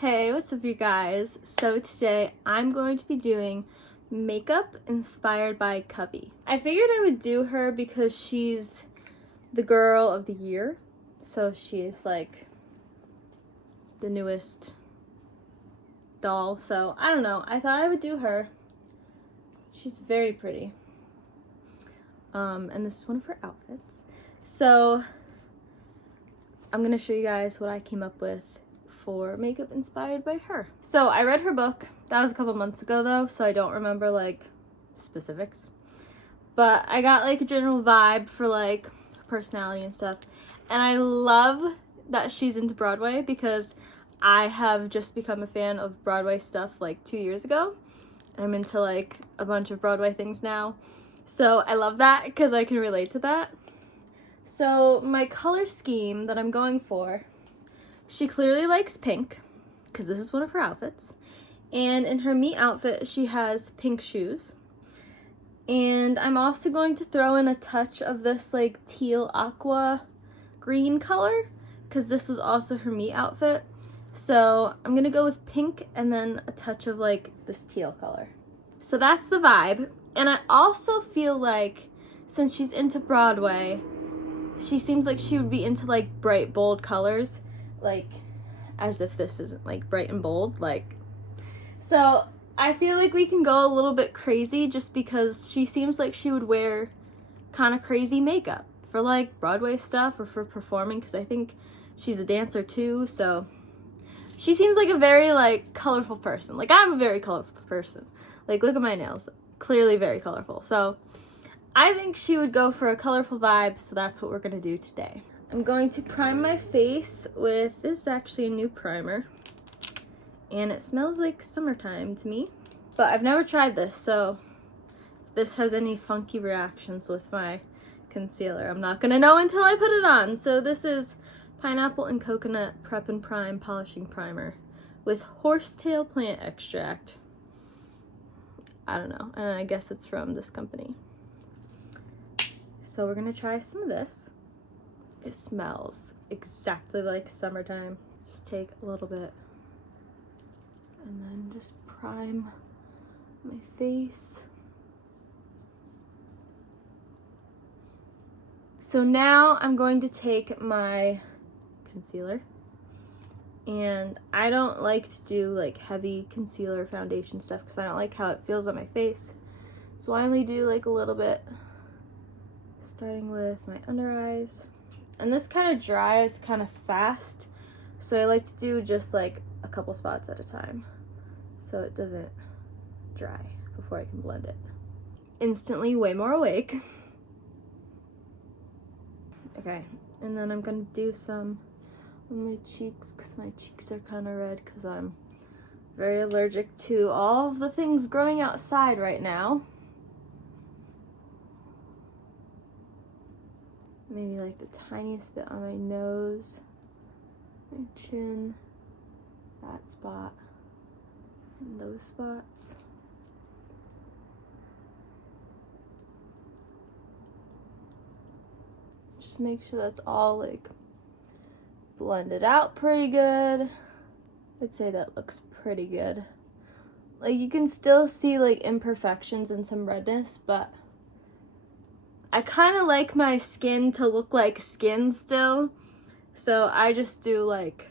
Hey, what's up you guys? So today I'm going to be doing makeup inspired by Kavi. I figured I would do her because she's the girl of the year. So she's like the newest doll. So I don't know. I thought I would do her. She's very pretty. And this is one of her outfits. So I'm gonna show you guys what I came up with for makeup inspired by her. So I read her book. That was a couple months ago though, so I don't remember like specifics. But I got like a general vibe for like personality and stuff. And I love that she's into Broadway because I have just become a fan of Broadway stuff like 2 years ago. I'm into like a bunch of Broadway things now. So I love that because I can relate to that. So my color scheme that I'm going for, she clearly likes pink because this is one of her outfits. And in her meet outfit, she has pink shoes. And I'm also going to throw in a touch of this like teal aqua green color because this was also her meet outfit. So I'm gonna go with pink and then a touch of like this teal color. So that's the vibe. And I also feel like since she's into Broadway, she seems like she would be into like bright, bold colors. Like, as if this isn't like bright and bold. Like, so I feel like we can go a little bit crazy just because she seems like she would wear kind of crazy makeup for like Broadway stuff or for performing because I think she's a dancer too. So she seems like a very like colorful person. Like I'm a very colorful person. Like look at my nails, clearly very colorful. So I think she would go for a colorful vibe. So that's what we're gonna do today. I'm going to prime my face with, this is actually a new primer. And it smells like summertime to me. But I've never tried this, so if this has any funky reactions with my concealer, I'm not gonna know until I put it on. So this is Pineapple and Coconut Prep and Prime Polishing Primer with horsetail plant extract. I don't know, and I guess it's from this company. So we're gonna try some of this. It smells exactly like summertime. Just take a little bit and then just prime my face. So now I'm going to take my concealer, and I don't like to do like heavy concealer foundation stuff because I don't like how it feels on my face. So I only do like a little bit, starting with my under eyes. And this kind of dries kind of fast, so I like to do just like a couple spots at a time so it doesn't dry before I can blend it. Instantly way more awake. Okay, and then I'm gonna do some on my cheeks because my cheeks are kind of red because I'm very allergic to all of the things growing outside right now. Maybe like the tiniest bit on my nose, my chin, that spot, and those spots. Just make sure that's all like blended out pretty good. I'd say that looks pretty good. Like you can still see like imperfections and some redness, but I kind of like my skin to look like skin still, so I just do like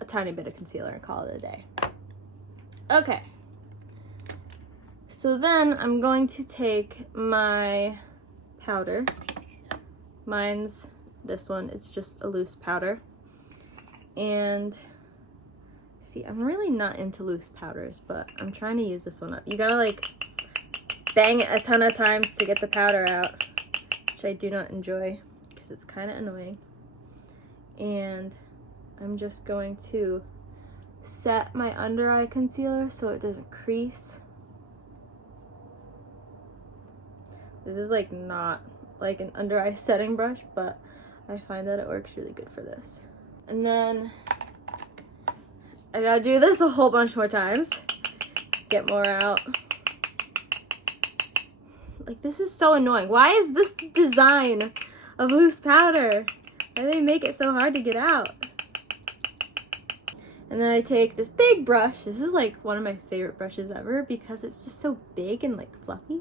a tiny bit of concealer and call it a day. Okay, so then I'm going to take my powder. Mine's this one, it's just a loose powder. And see, I'm really not into loose powders, but I'm trying to use this one up. You gotta like bang it a ton of times to get the powder out, which I do not enjoy because it's kind of annoying. And I'm just going to set my under eye concealer so it doesn't crease. This is like not like an under eye setting brush, but I find that it works really good for this. And then I gotta do this a whole bunch more times, get more out. Like, this is so annoying. Why is this design of loose powder? Why do they make it so hard to get out? And then I take this big brush. This is like one of my favorite brushes ever because it's just so big and like fluffy.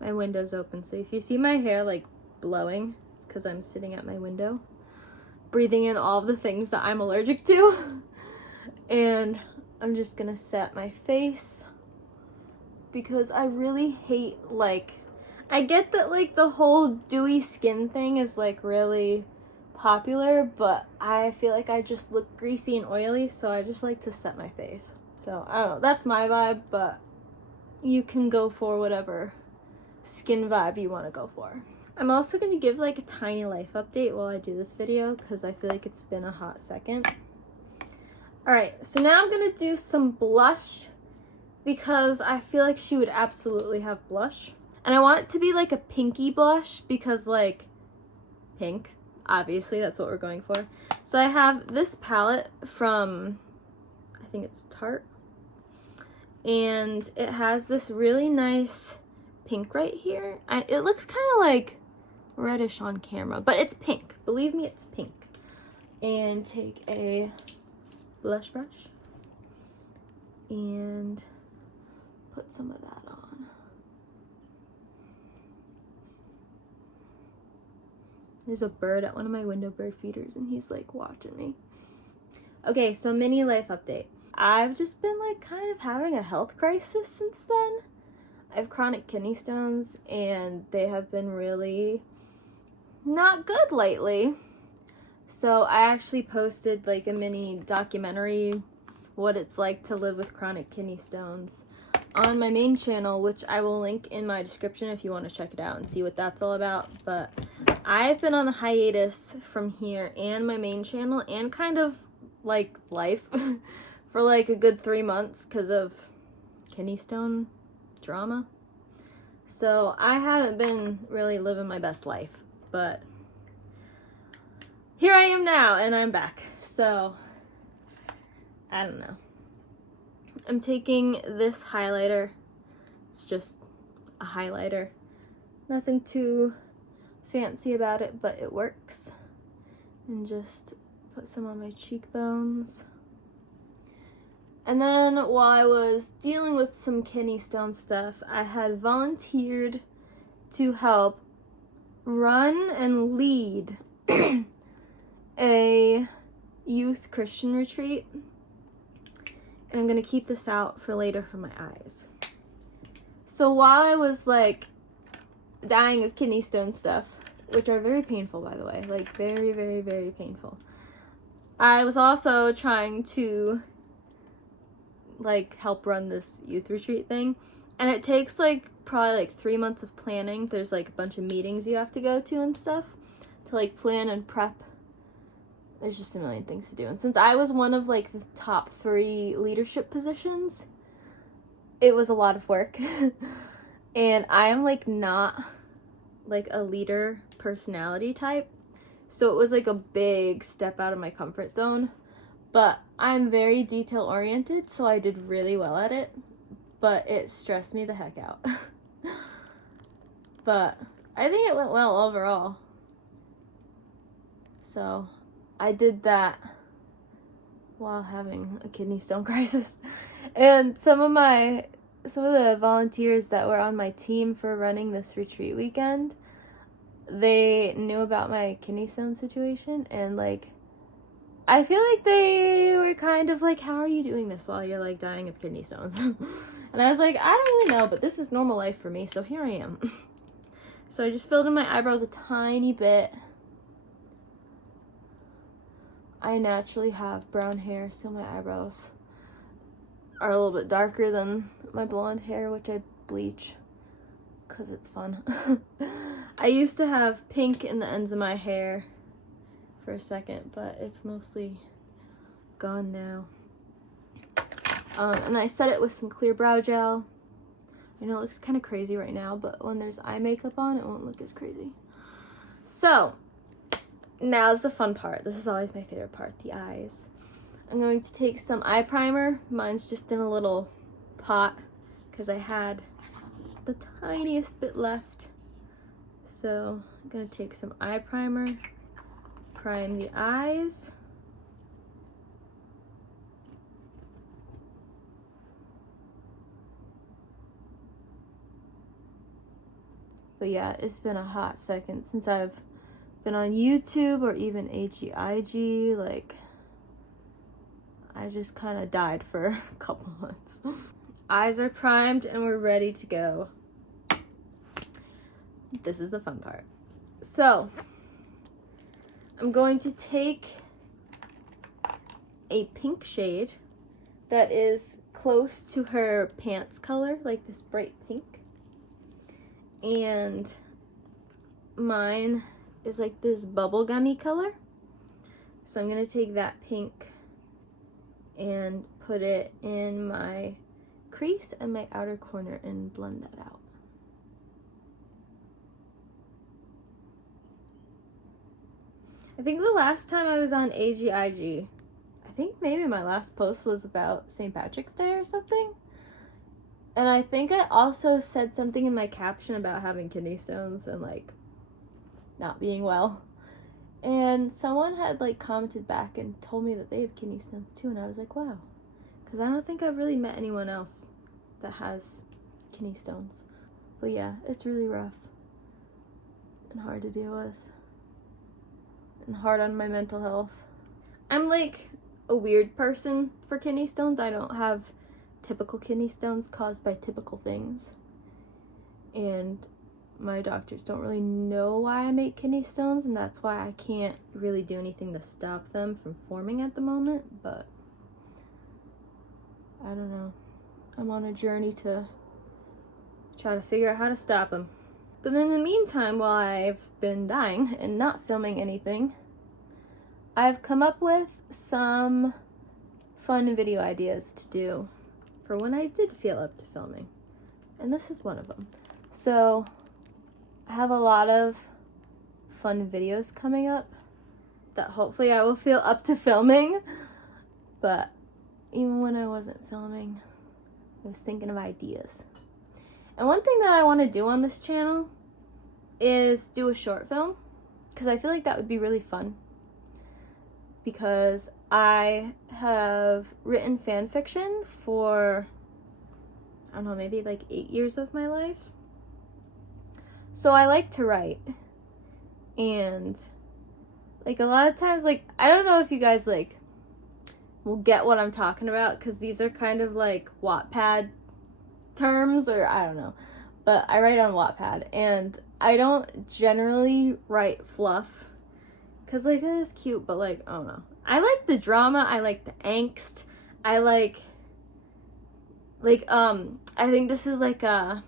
My window's open, so if you see my hair like blowing, it's because I'm sitting at my window, breathing in all the things that I'm allergic to. And I'm just gonna set my face because I really hate, like, I get that like the whole dewy skin thing is like really popular, but I feel like I just look greasy and oily, so I just like to set my face. So I don't know, that's my vibe, but you can go for whatever skin vibe you want to go for. I'm also going to give like a tiny life update while I do this video because I feel like it's been a hot second. Alright, so now I'm going to do some blush because I feel like she would absolutely have blush. And I want it to be like a pinky blush because like pink, obviously that's what we're going for. So I have this palette from, I think it's Tarte. And it has this really nice pink right here. It looks kind of like reddish on camera, but it's pink. Believe me, it's pink. And take a blush brush and put some of that on. There's a bird at one of my window bird feeders and he's like watching me. Okay, so mini life update. I've just been like kind of having a health crisis since then. I have chronic kidney stones and they have been really not good lately. So I actually posted like a mini documentary, what it's like to live with chronic kidney stones, on my main channel, which I will link in my description if you want to check it out and see what that's all about. But I've been on a hiatus from here and my main channel and kind of like life for like a good 3 months because of kidney stone drama. So I haven't been really living my best life, but here I am now and I'm back. So I don't know. I'm taking this highlighter. It's just a highlighter. Nothing too fancy about it, but it works. And just put some on my cheekbones. And then while I was dealing with some kidney stone stuff, I had volunteered to help run and lead a youth Christian retreat. And I'm going to keep this out for later for my eyes. So while I was like dying of kidney stone stuff, which are very painful by the way, like very, very, very painful, I was also trying to like help run this youth retreat thing, and it takes like probably like 3 months of planning. There's like a bunch of meetings you have to go to and stuff to like plan and prep. There's just a million things to do, and since I was one of like the top 3 leadership positions, it was a lot of work. And I am like not like a leader personality type, so it was like a big step out of my comfort zone. But I'm very detail oriented, so I did really well at it, but it stressed me the heck out. But I think it went well overall. So I did that while having a kidney stone crisis. And some of the volunteers that were on my team for running this retreat weekend, they knew about my kidney stone situation, and like I feel like they were kind of like, how are you doing this while you're like dying of kidney stones? And I was like, I don't really know, but this is normal life for me, so here I am. So I just filled in my eyebrows a tiny bit. I naturally have brown hair, so my eyebrows are a little bit darker than my blonde hair, which I bleach because it's fun. I used to have pink in the ends of my hair for a second, but it's mostly gone now. And I set it with some clear brow gel. I know it looks kind of crazy right now, but when there's eye makeup on, it won't look as crazy. So now's the fun part. This is always my favorite part, the eyes. I'm going to take some eye primer. Mine's just in a little pot because I had the tiniest bit left. So I'm going to take some eye primer, prime the eyes. But yeah, it's been a hot second since I've been on YouTube or even AGIG. Like, I just kind of died for a couple months. Eyes are primed and we're ready to go. This is the fun part. So, I'm going to take a pink shade that is close to her pants color, like this bright pink. And mine is like this bubblegummy color. So I'm going to take that pink and put it in my crease and my outer corner and blend that out. I think the last time I was on AGIG, I think maybe my last post was about St. Patrick's Day or something. And I think I also said something in my caption about having kidney stones and like not being well. And someone had like commented back and told me that they have kidney stones too. And I was like, wow. Because I don't think I've really met anyone else that has kidney stones. But yeah, it's really rough and hard to deal with. And hard on my mental health. I'm like a weird person for kidney stones. I don't have typical kidney stones caused by typical things. And my doctors don't really know why I make kidney stones, and that's why I can't really do anything to stop them from forming at the moment, but I don't know. I'm on a journey to try to figure out how to stop them. But then in the meantime, while I've been dying and not filming anything, I've come up with some fun video ideas to do for when I did feel up to filming. And this is one of them. So I have a lot of fun videos coming up that hopefully I will feel up to filming. But even when I wasn't filming, I was thinking of ideas. And one thing that I want to do on this channel is do a short film, because I feel like that would be really fun. Because I have written fan fiction for, I don't know, maybe like 8 years of my life. So I like to write. And like a lot of times, like, I don't know if you guys like will get what I'm talking about, because these are kind of like Wattpad terms, or I don't know. But I write on Wattpad, and I don't generally write fluff, because like it is cute, but like, I don't know. I like the drama, I like the angst, I like I think this is like a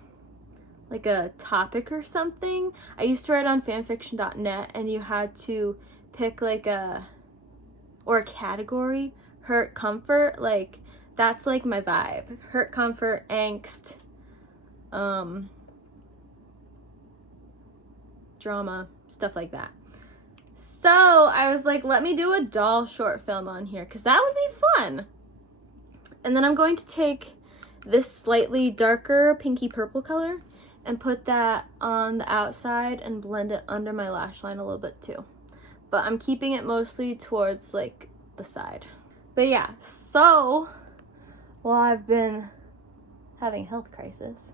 topic or something. I used to write on fanfiction.net, and you had to pick like a category, hurt, comfort, like that's like my vibe. Hurt, comfort, angst, drama, stuff like that. So I was like, let me do a doll short film on here, because that would be fun. And then I'm going to take this slightly darker pinky purple color and put that on the outside and blend it under my lash line a little bit too. But I'm keeping it mostly towards like the side. But yeah, so while I've been having a health crisis,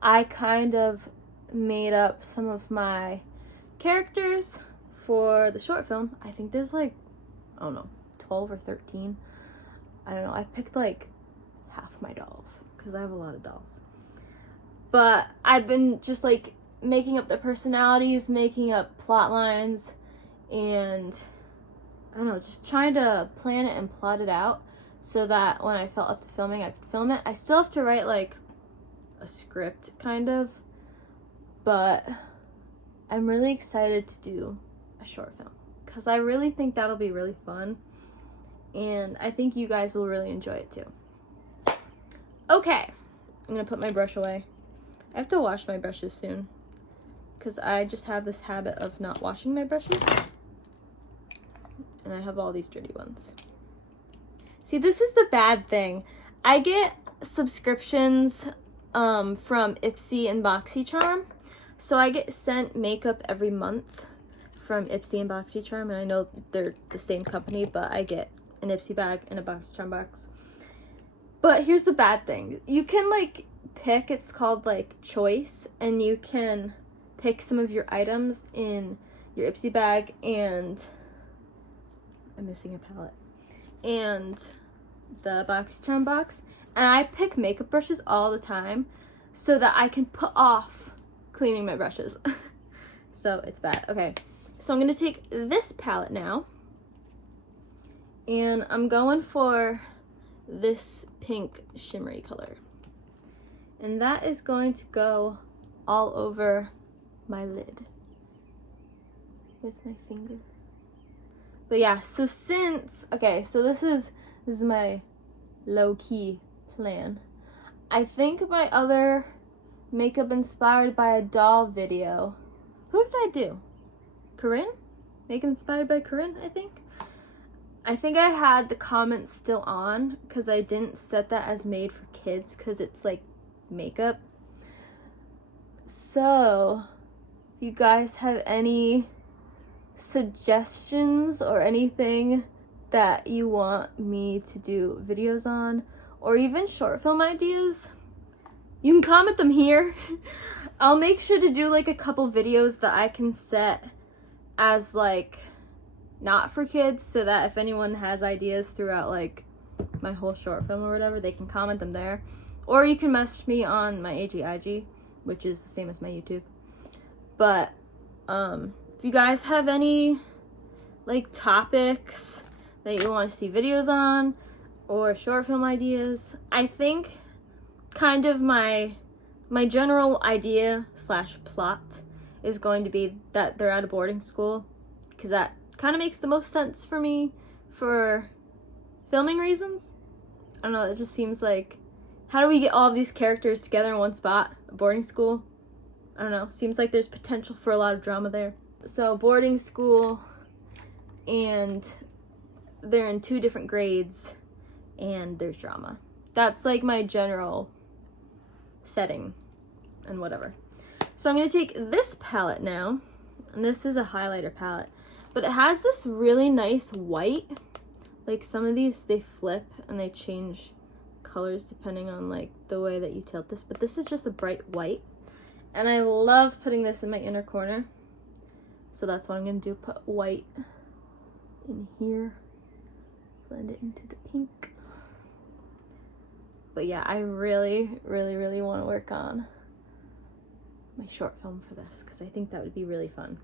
I kind of made up some of my characters for the short film. I think there's like, I don't know, 12 or 13. I don't know. I picked like half my dolls because I have a lot of dolls. But I've been just like making up the personalities, making up plot lines, and I don't know, just trying to plan it and plot it out so that when I felt up to filming, I could film it. I still have to write like a script kind of, but I'm really excited to do a short film because I really think that'll be really fun, and I think you guys will really enjoy it too. Okay, I'm gonna put my brush away. I have to wash my brushes soon because I just have this habit of not washing my brushes, and I have all these dirty ones. See, this is the bad thing. I get subscriptions from Ipsy and BoxyCharm, so I get sent makeup every month from Ipsy and BoxyCharm, and I know they're the same company, but I get an Ipsy bag and a BoxyCharm box. But here's the bad thing. You can like pick, it's called like choice, and you can pick some of your items in your Ipsy bag, and I'm missing a palette, and the BoxyCharm box, and I pick makeup brushes all the time so that I can put off cleaning my brushes. So it's bad. Okay, so I'm gonna take this palette now, and I'm going for this pink shimmery color, and that is going to go all over my lid with my finger. But yeah, so so this is my low-key plan. I think my other makeup inspired by a doll video, who did I do? Corinne? Makeup inspired by Corinne, I think I had the comments still on because I didn't set that as made for kids because it's like makeup. So if you guys have any suggestions or anything that you want me to do videos on, or even short film ideas, you can comment them here. I'll make sure to do like a couple videos that I can set as like not for kids, so that if anyone has ideas throughout like my whole short film or whatever, they can comment them there. Or you can message me on my AGIG, which is the same as my YouTube. But if you guys have any like topics that you want to see videos on or short film ideas, I think kind of my general idea / plot is going to be that they're at a boarding school, because that kind of makes the most sense for me for filming reasons. I don't know, it just seems like, how do we get all of these characters together in one spot? A boarding school? I don't know, seems like there's potential for a lot of drama there. So boarding school, and they're in 2 different grades, and there's drama. That's like my general setting and whatever. So I'm going to take this palette now, and this is a highlighter palette, but it has this really nice white. Like some of these, they flip and they change colors depending on like the way that you tilt this, but this is just a bright white, and I love putting this in my inner corner. So that's what I'm going to do, put white in here, blend it into the pink. But yeah, I really want to work on my short film for this, because I think that would be really fun.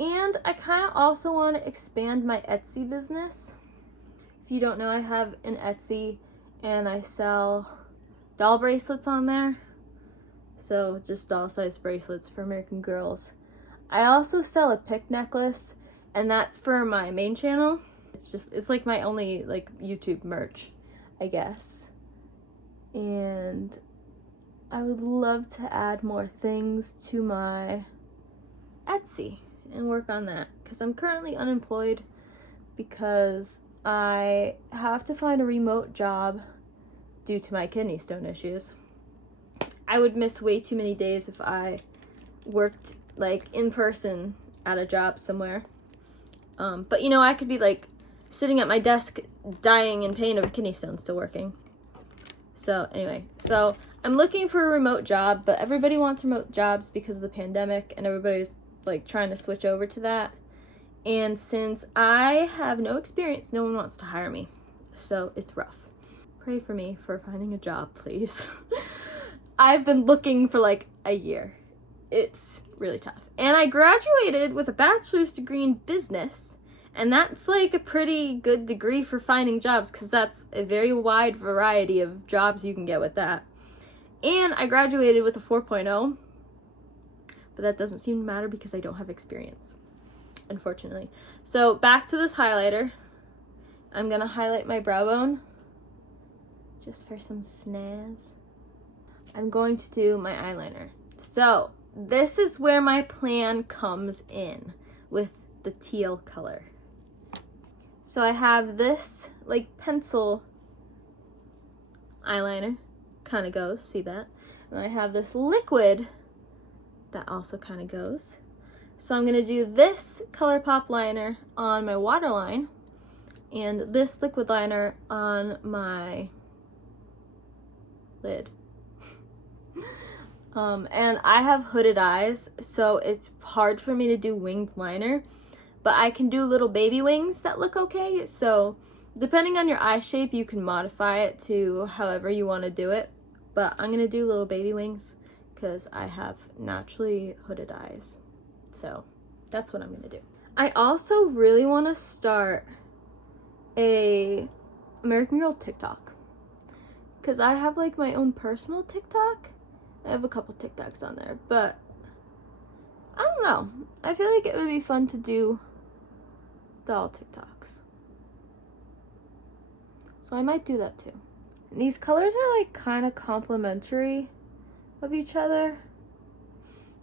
And I kind of also want to expand my Etsy business. If you don't know, I have an Etsy and I sell doll bracelets on there. So just doll size bracelets for American girls. I also sell a pick necklace, and that's for my main channel. It's like my only like YouTube merch, I guess. And I would love to add more things to my Etsy and work on that, because I'm currently unemployed because I have to find a remote job due to my kidney stone issues. I would miss way too many days if I worked like in person at a job somewhere. But you know, I could be like sitting at my desk dying in pain of kidney stones still working. So anyway, so I'm looking for a remote job, but everybody wants remote jobs because of the pandemic, and everybody's like trying to switch over to that. And since I have no experience, no one wants to hire me. So it's rough. Pray for me for finding a job, please. I've been looking for like a year. It's really tough. And I graduated with a bachelor's degree in business, and that's like a pretty good degree for finding jobs, because that's a very wide variety of jobs you can get with that. And I graduated with a 4.0, but that doesn't seem to matter because I don't have experience, unfortunately. So back to this highlighter. I'm gonna highlight my brow bone just for some snaz. I'm going to do my eyeliner. So this is where my plan comes in with the teal color. So I have this like pencil eyeliner, kind of goes, see that? And I have this liquid that also kind of goes. So I'm gonna do this ColourPop liner on my waterline and this liquid liner on my lid. And I have hooded eyes, so it's hard for me to do winged liner, but I can do little baby wings that look okay. So depending on your eye shape, you can modify it to however you want to do it. But I'm gonna do little baby wings because I have naturally hooded eyes. So that's what I'm gonna do. I also really want to start a American Girl TikTok because I have like my own personal TikTok. I have a couple TikToks on there, but I don't know. I feel like it would be fun to do doll TikToks. So I might do that too. And these colors are like kind of complementary of each other.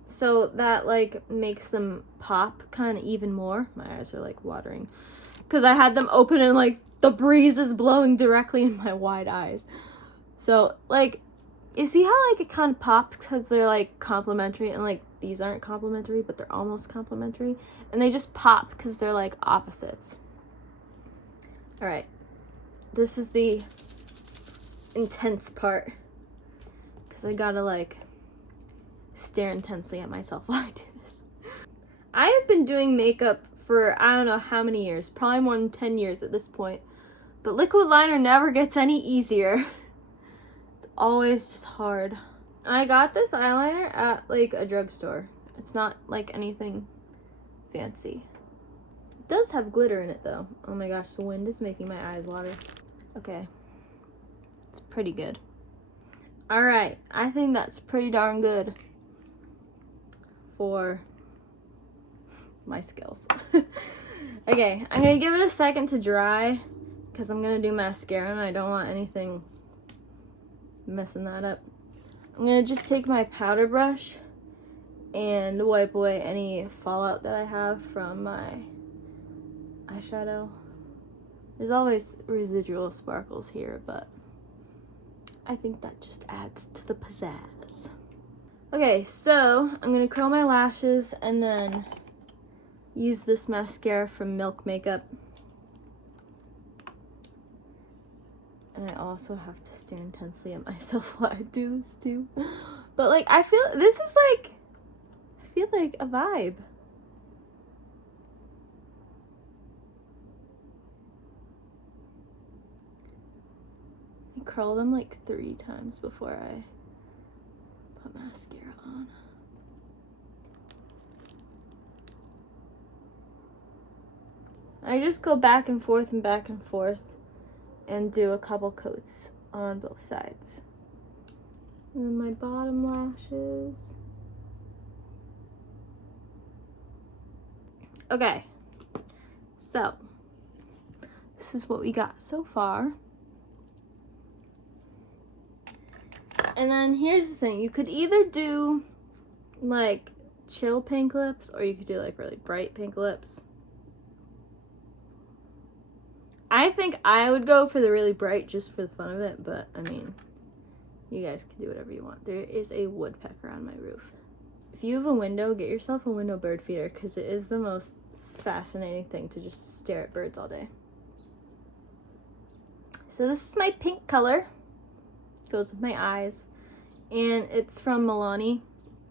So that like makes them pop kind of even more. My eyes are like watering because I had them open and like the breeze is blowing directly in my wide eyes. So like, you see how like it kind of pops because they're like complementary, and like these aren't complementary but they're almost complementary, and they just pop because they're like opposites. All right, this is the intense part because I gotta like stare intensely at myself while I do this. I have been doing makeup for I don't know how many years, probably more than 10 years at this point, but liquid liner never gets any easier. It's always just hard. I got this eyeliner at like a drugstore. It's not like anything fancy. It does have glitter in it though. Oh my gosh, the wind is making my eyes water. Okay, it's pretty good. All right, I think that's pretty darn good for my skills. Okay, I'm gonna give it a second to dry because I'm gonna do mascara and I don't want anything messing that up. I'm gonna just take my powder brush and wipe away any fallout that I have from my eyeshadow. There's always residual sparkles here, but I think that just adds to the pizzazz. Okay, so I'm gonna curl my lashes and then use this mascara from Milk Makeup. And I also have to stare intensely at myself while I do this too. But like, I feel like a vibe. I curl them like 3 times before I put mascara on. I just go back and forth and do a couple coats on both sides. And then my bottom lashes. Okay, so this is what we got so far. And then here's the thing, you could either do like chill pink lips or you could do like really bright pink lips. I think I would go for the really bright just for the fun of it, but I mean, you guys can do whatever you want. There is a woodpecker on my roof. If you have a window, get yourself a window bird feeder because it is the most fascinating thing to just stare at birds all day. So this is my pink color. It goes with my eyes. And it's from Milani.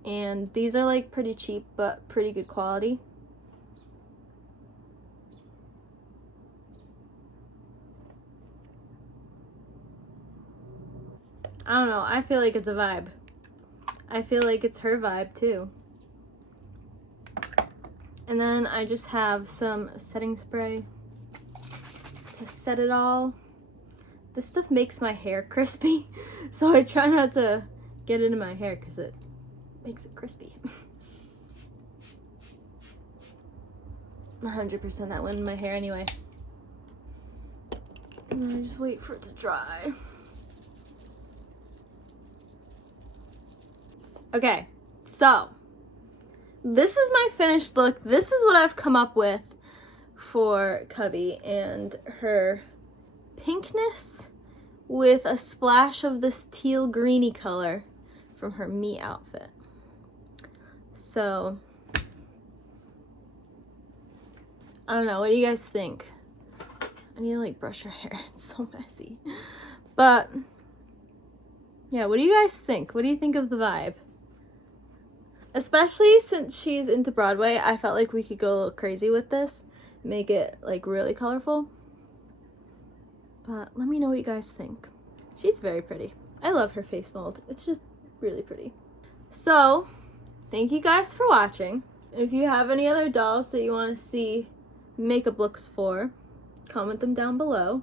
And these are like pretty cheap, but pretty good quality. I don't know, I feel like it's a vibe. I feel like it's her vibe too. And then I just have some setting spray to set it all. This stuff makes my hair crispy, so I try not to get it in my hair because it makes it crispy. 100% that went in my hair anyway. And then I just wait for it to dry. Okay, so this is my finished look. This is what I've come up with for Kavi and her pinkness with a splash of this teal greeny color from her Me outfit. So, I don't know, what do you guys think? I need to like brush her hair, it's so messy. But, yeah, what do you guys think? What do you think of the vibe? Especially since she's into Broadway, I felt like we could go a little crazy with this. Make it like really colorful. But let me know what you guys think. She's very pretty. I love her face mold. It's just really pretty. So, thank you guys for watching. If you have any other dolls that you want to see makeup looks for, comment them down below.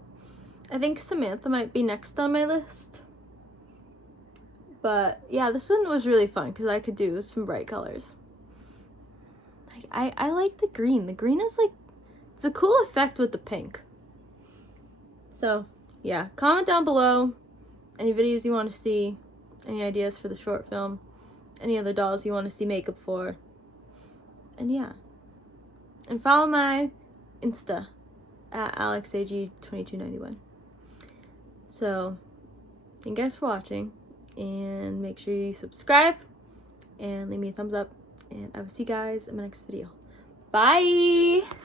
I think Samantha might be next on my list. But yeah, this one was really fun because I could do some bright colors. Like I like the green. The green is like, it's a cool effect with the pink. So yeah, comment down below any videos you want to see, any ideas for the short film, any other dolls you want to see makeup for. And yeah. And follow my Insta at AlexAG2291. So thank you guys for watching. And make sure you subscribe and leave me a thumbs up. And I will see you guys in my next video. Bye!